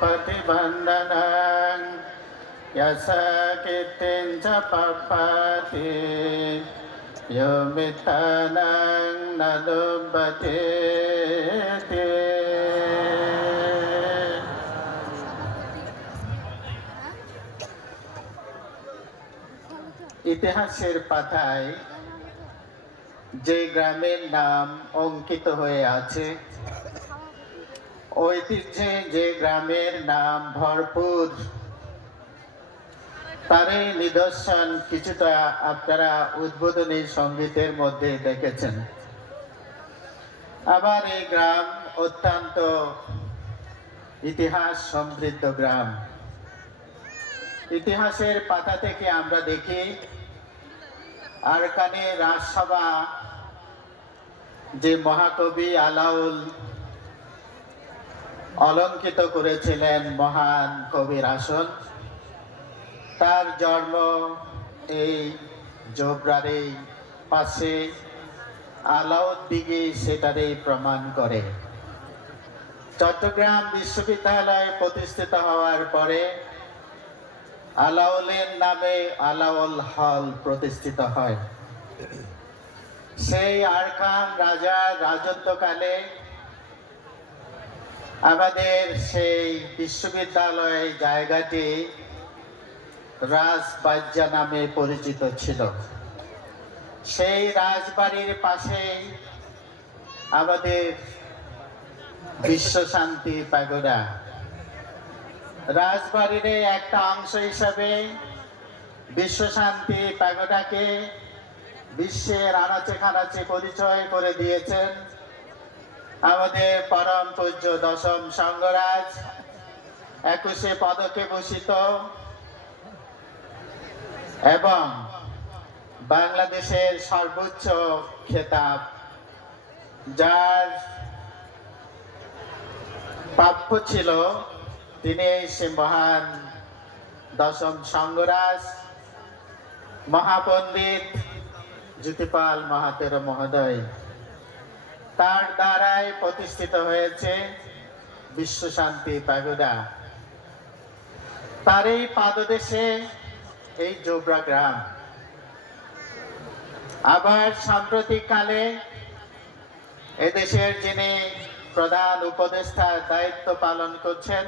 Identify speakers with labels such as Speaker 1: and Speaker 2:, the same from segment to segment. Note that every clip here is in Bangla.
Speaker 1: प्रतिबन्धनं यस कीर्तिं च पपति यो मिथनं न लुभते ইতিহাসের পাতায় যে গ্রামের নাম অঙ্কিত হয়ে আছে ঐতিহ্যে যে গ্রামের নাম ভরপুর, তারই নিদর্শন কিছুটা আপনারা উদ্বোধনী সঙ্গীতের মধ্যে দেখেছেন। আবার এই গ্রাম অত্যন্ত ইতিহাস সমৃদ্ধ গ্রাম। ইতিহাসের পাতা থেকে আমরা দেখি আরকানে রাজসভা, যে মহাকবি আলাউল অলঙ্কিত করেছিলেন মহান কবির আসন। তার জন্ম এই জোবরার পাশে আলাউদ্দিগে সেটারই প্রমাণ করে। চট্টগ্রাম বিশ্ববিদ্যালয় প্রতিষ্ঠিত হওয়ার পরে আলাউলের নামে আলাউল হল প্রতিষ্ঠিত হয়। সেই আরকান রাজার রাজত্বকালে আমাদের সেই বিশ্ববিদ্যালয় জায়গাটি রাজবাজ্যা নামে পরিচিত ছিল। সেই রাজবাড়ির পাশেই আমাদের বিশ্ব শান্তি পাগোড়া। রাজবাড়ির একটা অংশ হিসাবে বিশ্ব শান্তি প্যাগোডাকে বিশ্বের আনাচে খানাচে পরিচয় করে দিয়েছেন। আমাদের পরম পূজ্য দশম সঙ্গরাজ, একুশে পদকে ভূষিত এবং বাংলাদেশের সর্বোচ্চ খেতাব, যার প্রাপ্য ছিল তিনি সে মহান দশম সঙ্গরাজ, মহাপণ্ডিত জ্যোতিপাল মহাতের মহোদয়। তার দ্বারাই প্রতিষ্ঠিত হয়েছে বিশ্ব শান্তি পাগোডা তার এই পাদদেশে এই জোবরা গ্রাম। আবার সাম্প্রতিক কালে এদেশের যিনি প্রধান উপদেষ্টার দায়িত্ব পালন করছেন,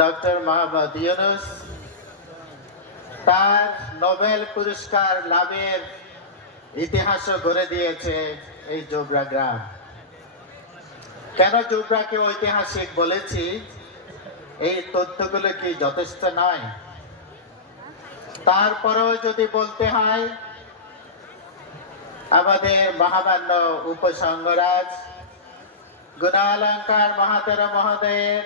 Speaker 1: ডক্টর মোহাম্মদ ইউনুস, তার নোবেল পুরস্কার লাভের ইতিহাসও গড়ে দিয়েছে এই জোবরা গ্রাম কেন জোবরাকে ঐতিহাসিক বলেছি? এই তথ্যগুলো কি যথেষ্ট নয়? তারপরেও যদি বলতে হয়, আমাদের মহামান্য উপসংগরাজ গুণালঙ্কার মহাতেরা মহোদয়ের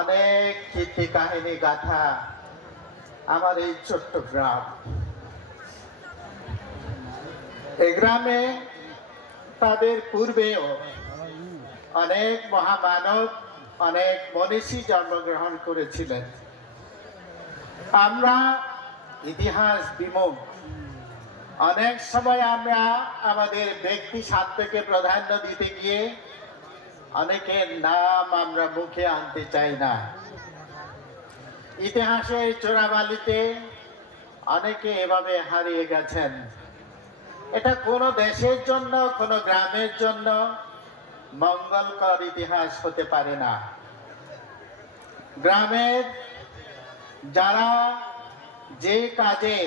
Speaker 1: অনেক কীর্তি কাহিনী গাথা আমার এই ছোট্ট গ্রাম। এই গ্রামে তাদের পূর্বেও অনেক মহামানব, অনেক মনীষী জন্মগ্রহণ করেছিলেন। আমরা ইতিহাস বিমুখ। অনেক সময় আমরা আমাদের ব্যক্তি স্বার্থকে প্রাধান্য দিতে গিয়ে অনেকের নাম আমরা মুখে আনতে চাই না। ইতিহাসের চোরাবালিতে অনেকে এভাবে হারিয়ে গেছেন। এটা কোনো দেশের জন্য, কোনো গ্রামের জন্য মঙ্গলকর ইতিহাস হতে পারে না। গ্রামের যারা যে কাজে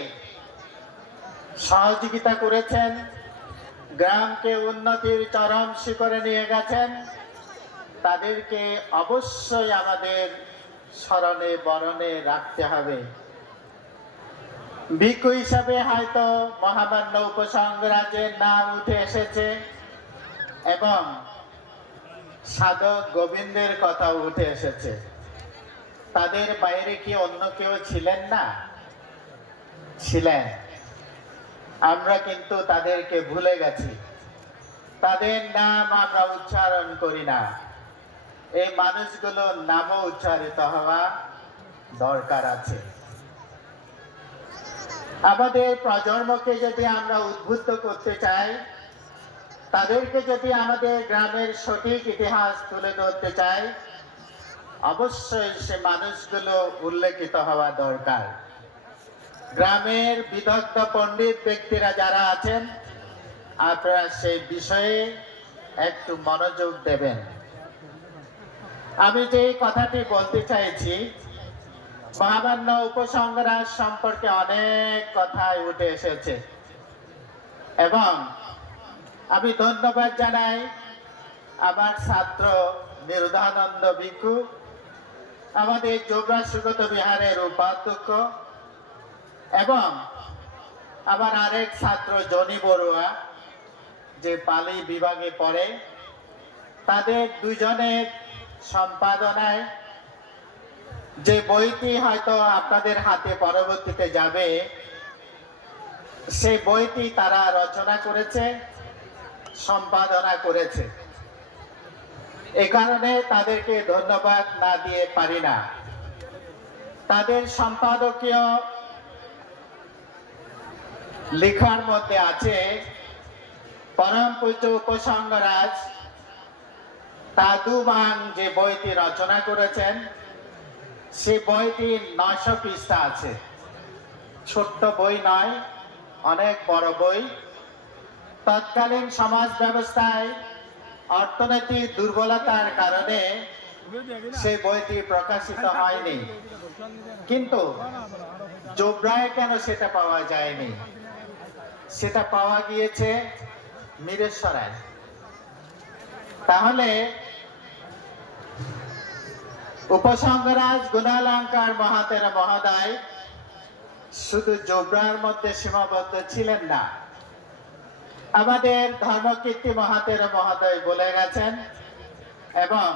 Speaker 1: সহযোগিতা করেছেন, গ্রামকে উন্নতির চরম শিখরে নিয়ে গেছেন, তাদেরকে অবশ্যই আমাদের স্মরণে, বরণে রাখতে হবে। ভিক্ষু হিসাবে হয়তো মহামান্য উপসংরাজের নাম উঠে এসেছে এবং সাধক গোবিন্দের কথাও উঠে এসেছে। তাদের বাইরে কি অন্য কেউ ছিলেন না? ছিলেন। আমরা কিন্তু তাদেরকে ভুলে গেছি। তাদের নাম আমরা উচ্চারণ করি না। এই মানুষগুলোর নামও উচ্চারিত হওয়া দরকার আছে। আমাদের প্রজন্মকে যদি আমরা উদ্বুদ্ধ করতে চাই, তাদেরকে যদি আমাদের গ্রামের সঠিক ইতিহাস তুলে ধরতে চাই, অবশ্যই সে মানুষগুলো উল্লেখিত হওয়া দরকার। গ্রামের বিদগ্ধ পণ্ডিত ব্যক্তিরা যারা আছেন, আপনারা সেই বিষয়ে একটু মনোযোগ দেবেন। আমি যে কথাটি বলতে চাইছি মহামান্য উপসংগ্রাস সম্পর্কে অনেক কথাই উঠে এসেছে। এবং আমি ধন্যবাদ জানাই আমার ছাত্র নিরুদানন্দ ভিক্ষু, আমাদের যোগা সুগত বিহারের উপাধ্যক্ষ, এবং আমার আরেক ছাত্র জনি বড়ুয়া, যে পালি বিভাগে পড়ে, তাদের দুজনের সম্পাদনায় যে বইটি হয়তো আপনাদের হাতে পরবর্তীতে যাবে সেই বইটি তারা রচনা করেছে, সম্পাদনা করেছে। এ কারণে তাদেরকে ধন্যবাদ না দিয়ে পারি না। তাদের সম্পাদকীয় লেখার মধ্যে আছে, পরম পূজ্য উপসংগরাজ তাদুবাং যে বইটি রচনা করেছেন সেই বইটি নয়শো পৃষ্ঠা আছে। ছোট্ট বই নয়, অনেক বড় বই। তৎকালীন সমাজ ব্যবস্থায় অর্থনৈতিক দুর্বলতার কারণে সে বইটি প্রকাশিত হয়নি। কিন্তু জোবরায় কেন সেটা পাওয়া যায়নি? সেটা পাওয়া গিয়েছে মিরেশ্বরায়। তাহলে উপসংগরাজ গুণালঙ্কার মহাতের মহোদয়, শুধু জোবরার মধ্যে সীমাবদ্ধ ছিলেন না, আমাদের ধর্মকীর্তি মহাতের মহোদয় বলে গেছেন এবং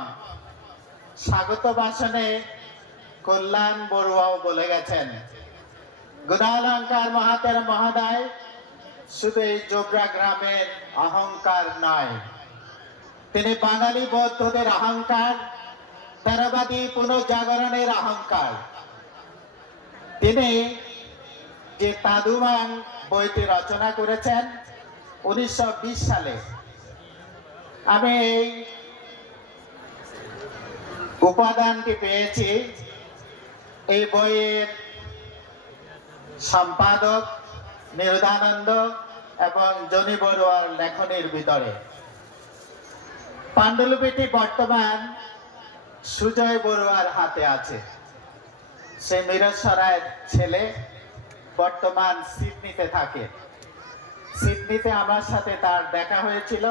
Speaker 1: স্বাগত ভাষণে কল্যাণ বড়ুয়াও বলে গেছেন। গুণালঙ্কার মহাতের মহোদয় শুধু এই জোবরা গ্রামের অহংকার নয়, তিনি বাঙালি বৌদ্ধদের অহংকার তেরোবাদী পুনর্জাগরণের অহংকার তিনি যে তাদুমান বইটি রচনা করেছেন, উনিশশো সালে। আমি এই উপাদানটি পেয়েছি। এই বইয়ের সম্পাদক নিরুদানন্দ এবং জনি বড়ুয়ার লেখনের ভিতরে। পাণ্ডুলিপিটি বর্তমান সুজয় বড়ুয়ার হাতে আছে। সে মিরসরায়ের ছেলে, বর্তমান সিডনিতে থাকে। সিডনিতে আমার সাথে তার দেখা হয়েছিল।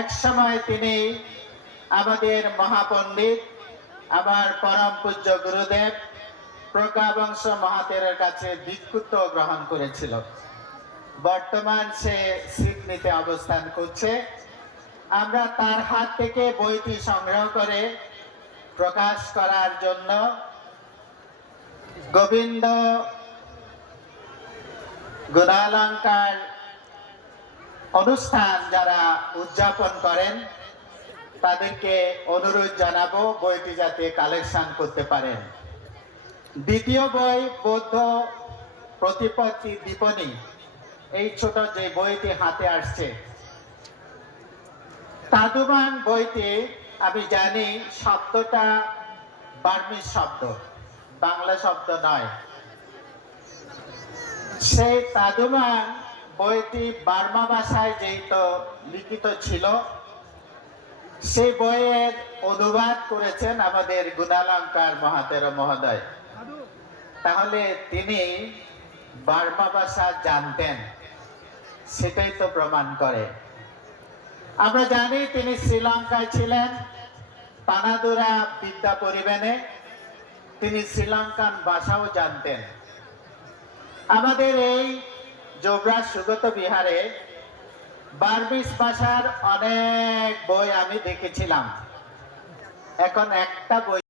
Speaker 1: এক সময় তিনি আমাদের মহাপণ্ডিত, আমার পরম পূজ্য গুরুদেব প্রজ্ঞাবংশ মহাতেরের কাছে ভিক্ষুত্ব গ্রহণ করেছিল। বর্তমান সে সিডনিতে অবস্থান করছে। আমরা তার হাত থেকে বইটি সংগ্রহ করে প্রকাশ করার জন্য গোবিন্দ গুণালঙ্কার অনুষ্ঠান যারা উদযাপন করেন, তাদেরকে অনুরোধ জানাব বইটি যাতে কালেকশন করতে পারেন। দ্বিতীয় বই বৌদ্ধ প্রতিপত্তি দীপনী এই ছোট যে বইটি হাতে আসছে তাদুমান বইতে আমি জানি শব্দটা বার্মিজ শব্দ, বাংলা শব্দ নয়। সেই তাদুমান বইটি বার্মা ভাষায় যেহেতু লিখিত ছিল সেই বইয়ের অনুবাদ করেছেন আমাদের গুণালঙ্কার মহাতের মহোদয়। তাহলে তিনি বার্মা ভাষা জানতেন, সেটাই তো প্রমাণ করে। আমরা জানি তিনি শ্রীলঙ্কায় ছিলেন, পানাদুরা বিদ্যা পরিবেনে। তিনি শ্রীলঙ্কান ভাষাও জানতেন। আমাদের এই যোগরাজ সুগত বিহারে বার্মিস ভাষার অনেক বই আমি দেখেছিলাম। এখন একটা বই